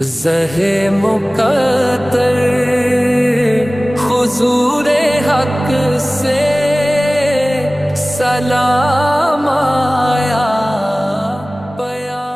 ज़हे मुक़द्दर हुज़ूरे हक़ से सलाम आया पयाम।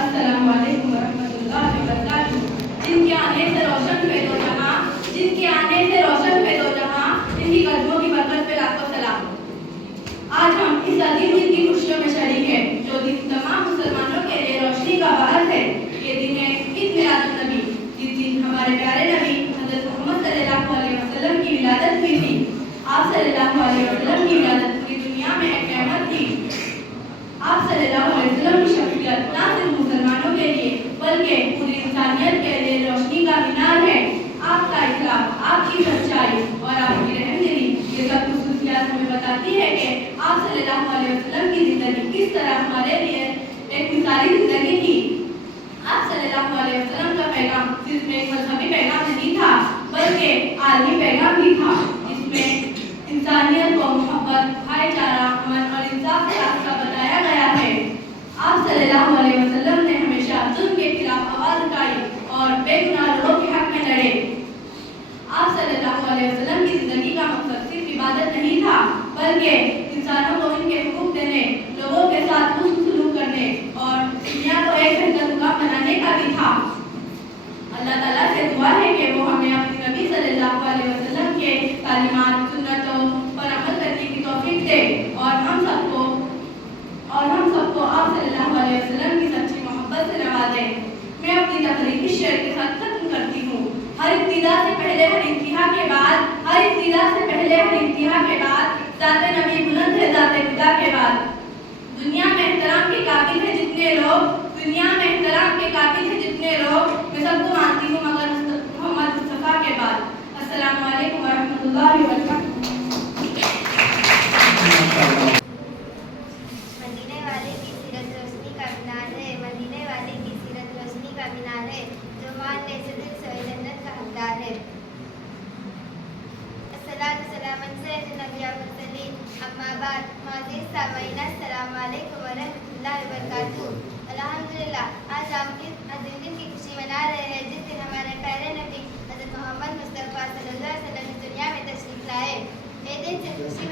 अस्सलामुअलैकुम वरहमतुल्लाहि वबरकातुहू। जिनके आने से रोशन हुए दो जहां, जिनके आने से रोशन हुए दो जहां, जिनकी कदमों की बरकत पे लाखों सलाम। आज हम इस अजीम दिन की खुशियों में शरीक हैं, जो दिन तमाम मुसलमानों के लिए रोशनी का बाहर है। ये दिन है ईद मिलादुन नबी, जिस दिन हमारे प्यारे नबी हज़रत मोहम्मद सल्लल्लाहु अलैहि वसल्लम की विलादत हुई थी। आप सल्लल्लाहु अलैहि वसल्लम की विलादत पूरी दुनिया में एक नेमत थी। आप सल्लल्लाहु अलैहि वसल्लम की शख्सियत ना सिर्फ मुसलमानों के लिए बल्कि पूरी इंसानियत के लिए रोशनी का मीनार है। आपका इखलास, आपकी सच्चाई और आपकी रहमदिली ये सब खुसूसियात हमें बताती है कि आप सल्लल्लाहु अलैहि वसल्लम की जिंदगी किस तरह हमारे लिए एक मिसाली जिंदगी थी। आप सल्लल्लाहु अलैहि वसल्लम का पैगाम सिर्फ एक मजहबी पैगाम नहीं था बल्कि आलमी पैगाम भी था, जिसमें इंसानियत को मोहब्बत, भाईचारा, अमन और इंसाफ का रास्ता बताया गया है। आप सल्लल्लाहु अलैहि वसल्लम ने हमेशा जुल्म के खिलाफ आवाज उठाई और बेगुनाह लोगों के हक में लड़े। आप सल्लल्लाहु अलैहि वसल्लम की जिंदगी का मकसद सिर्फ इबादत नहीं था बल्कि इंसानों को इनके हुकूक देने, लोगों के साथ हुस्न सलूक करने और दुनिया को एक बेहतर मुकाम बनाने का भी था। अल्लाह ताला से दुआ है कि वो हमें अपने नबी सल्लल्लाहु अलैहि वसल्लम के तालीमात, सुन्नतों पर अमल करने की तौफीक दे और हम सबको आप सल्लल्लाहु अलैहि वसल्लम की सच्ची मोहब्बत से नवाजे। मैं अपनी तकरीर इस शेर के साथ खत्म करती हूँ। हर इब्तिदा से पहले हर इंतहा के बाद, हर इब्तिदा से पहले हर इंतहा के बाद ज़ाते नबी बुलंद है ज़ाते खुदा के बाद। दुनिया में एहतराम के काबिल है जितने लोग, दुनिया में एहतराम के काबिल है जितने लोग, मैं सबको मानती हूँ मगर मोहम्मद मुस्तफ़ा के बाद। अस्सलामु अलैकुम वरहमतुल्लाहि वबरकातुहू। मदीने वाले की सीरत रोशनी का मीनार है, मदीने वाले की सीरत रोशनी का मीनार है, जो मान ले दिल से जन्नत का हकदार है। अस्सलातु सलामन सय्यदुन नबिय्यिन मुरसलीन, अम्मा बाद, मुअज़्ज़िज़ सामीईन, अस्सलामु अलैकुम वरहमतुल्लाहि वबरकातुहू। अल्हम्दुलिल्लाह, आज हम इस दिन की खुशी मना रहे हैं जिस दिन हमारे प्यारे नबी हज़रत मोहम्मद मुस्तफ़ा सल्लल्लाहु अलैहि वसल्लम इस दुनिया में तशरीफ लाए। ये दिन से खुशी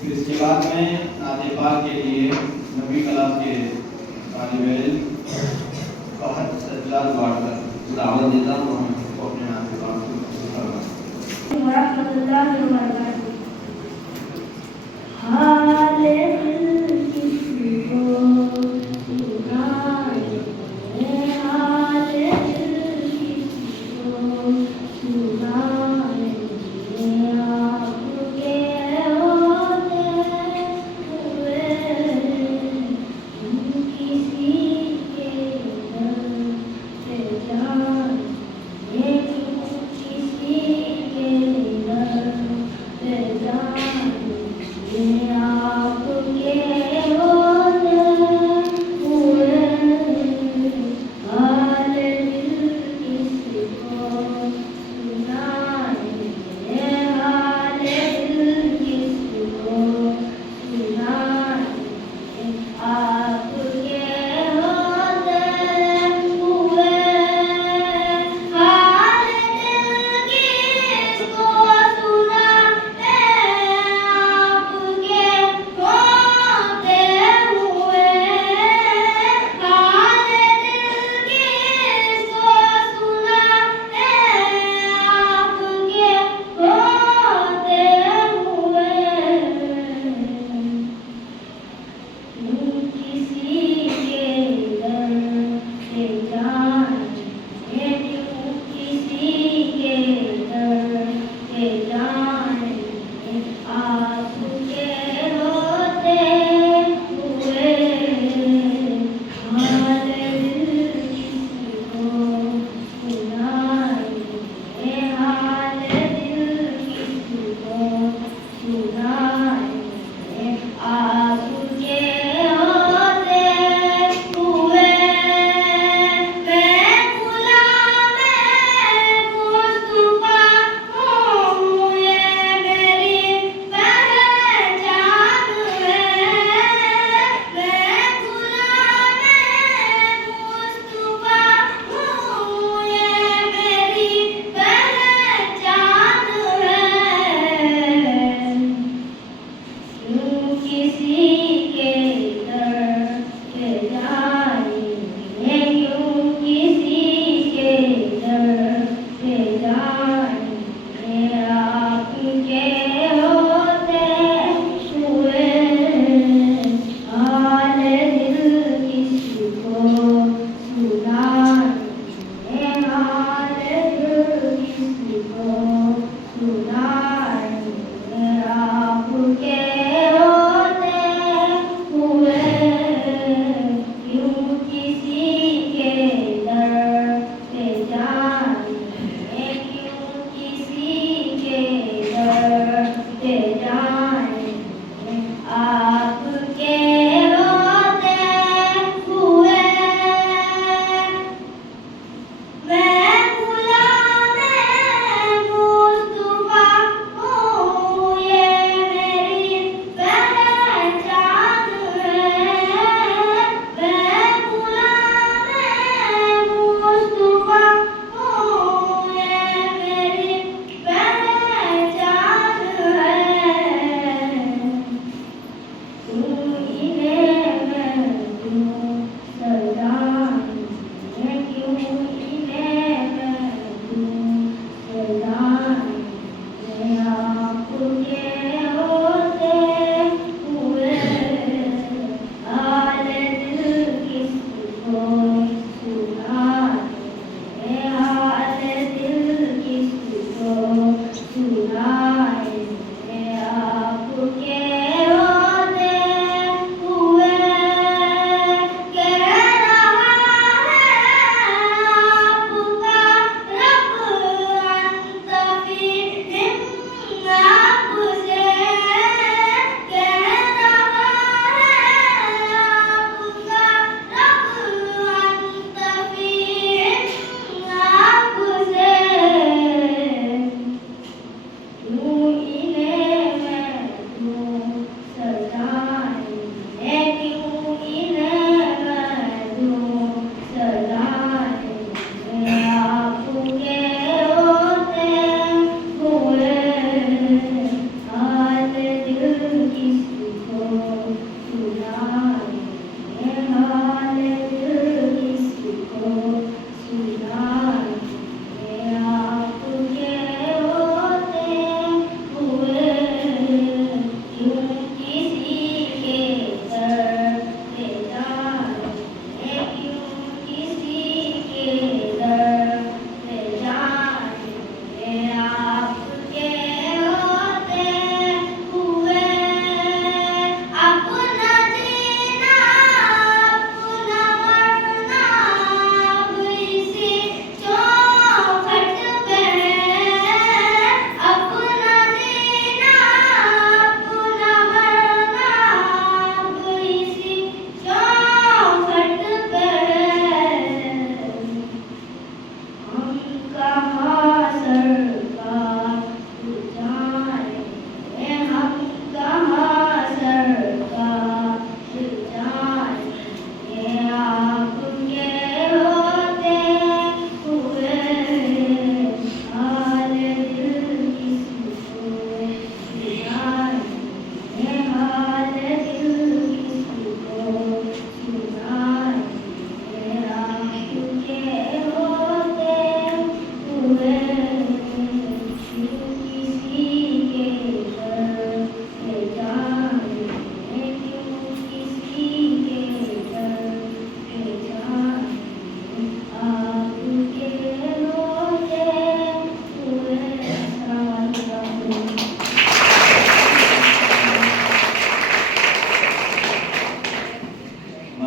फिर इसके बाद में नाते पाक के लिए नबी कलाम के तालिब इल्म फहद सज्जाद वाडकर दावत देता हूँ हम अपने नाते पाक को वरहमतुल्लाहि वबरकातुहू। हाले दिल किसी को सुनाए, हाले दिल किसी को सुनाए, आपके होते हुए किसी के दर पे जाए, किसी के दर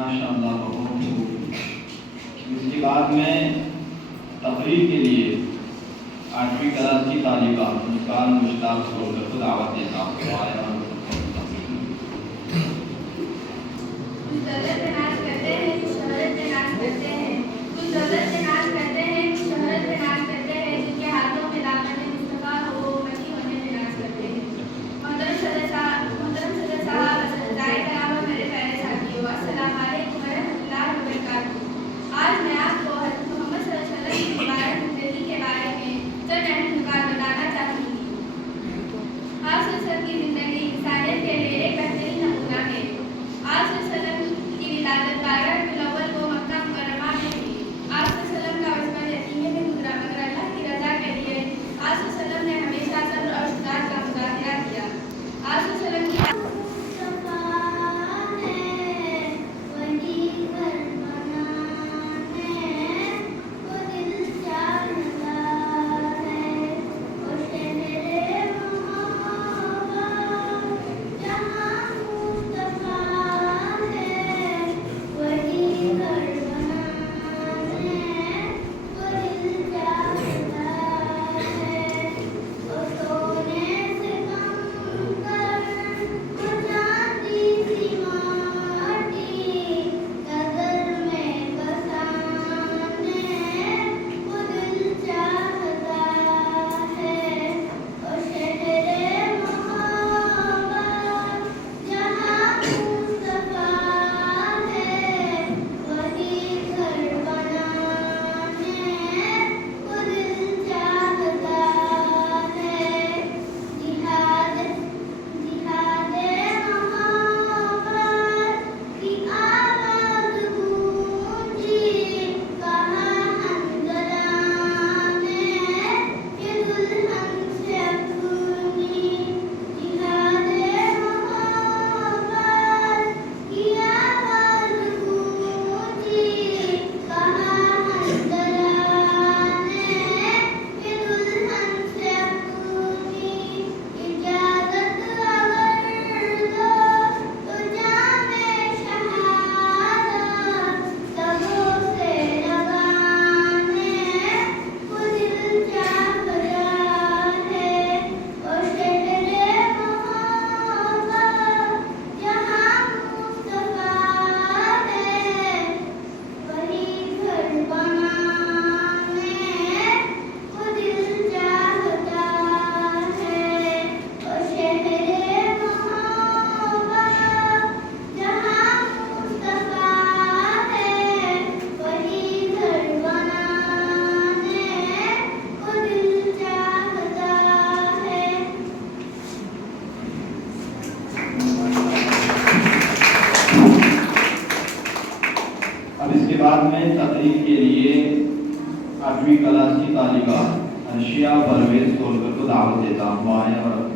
माशाअल्लाह बहुत खूब। इसके बाद में तकरीर के लिए 8वीं क्लास की तालिबा मुस्कान मुश्ताक सोलकर को दावत देता हूँ। कुछ दौलत पे नाच करते हैं, कुछ शोहरत पे नाच करते हैं, कुछ दौलत पे नाच करते हैं, कुछ शोहरत पे नाच करते हैं, जिनके हाथों में दामन मुस्तफा हो वो मची होने पे नाच करते हैं। मोहतरम सदर साहब, सदाए कराम और मेरे प्यारे साथियों, अस्सलाम वालेकुम व रहमतुल्लाहि व बरकातहू। आज मैं आपको हज़रत मोहम्मद सल्लल्लाहु अलैहि वसल्लम की मुबारक ज़िंदगी के बारे में चंद अहम नुकात बताना चाहूँगी। आप सल्लल्लाहु की ज़िंदगी इंसानियत के लिए एक बेहतरीन नमूना है। आप सल्लल्लाहु की विलादत 12 रबीउल अव्वल को मक्का मुकर्रमा में हुई। आप सल्लल्लाहु का बचपन यतीमी में गुजरा, मगर अल्लाह की रज़ा के लिए आप सल्लल्लाहु ने हमेशा सब्र और शुजाअत का मुजाहिरा किया। आप सल्लल्लाहु की बाद में तकरीर के लिए 8वीं क्लास की तालिबा अर्शिया परवेज सोलकर को दावत देता हूँ।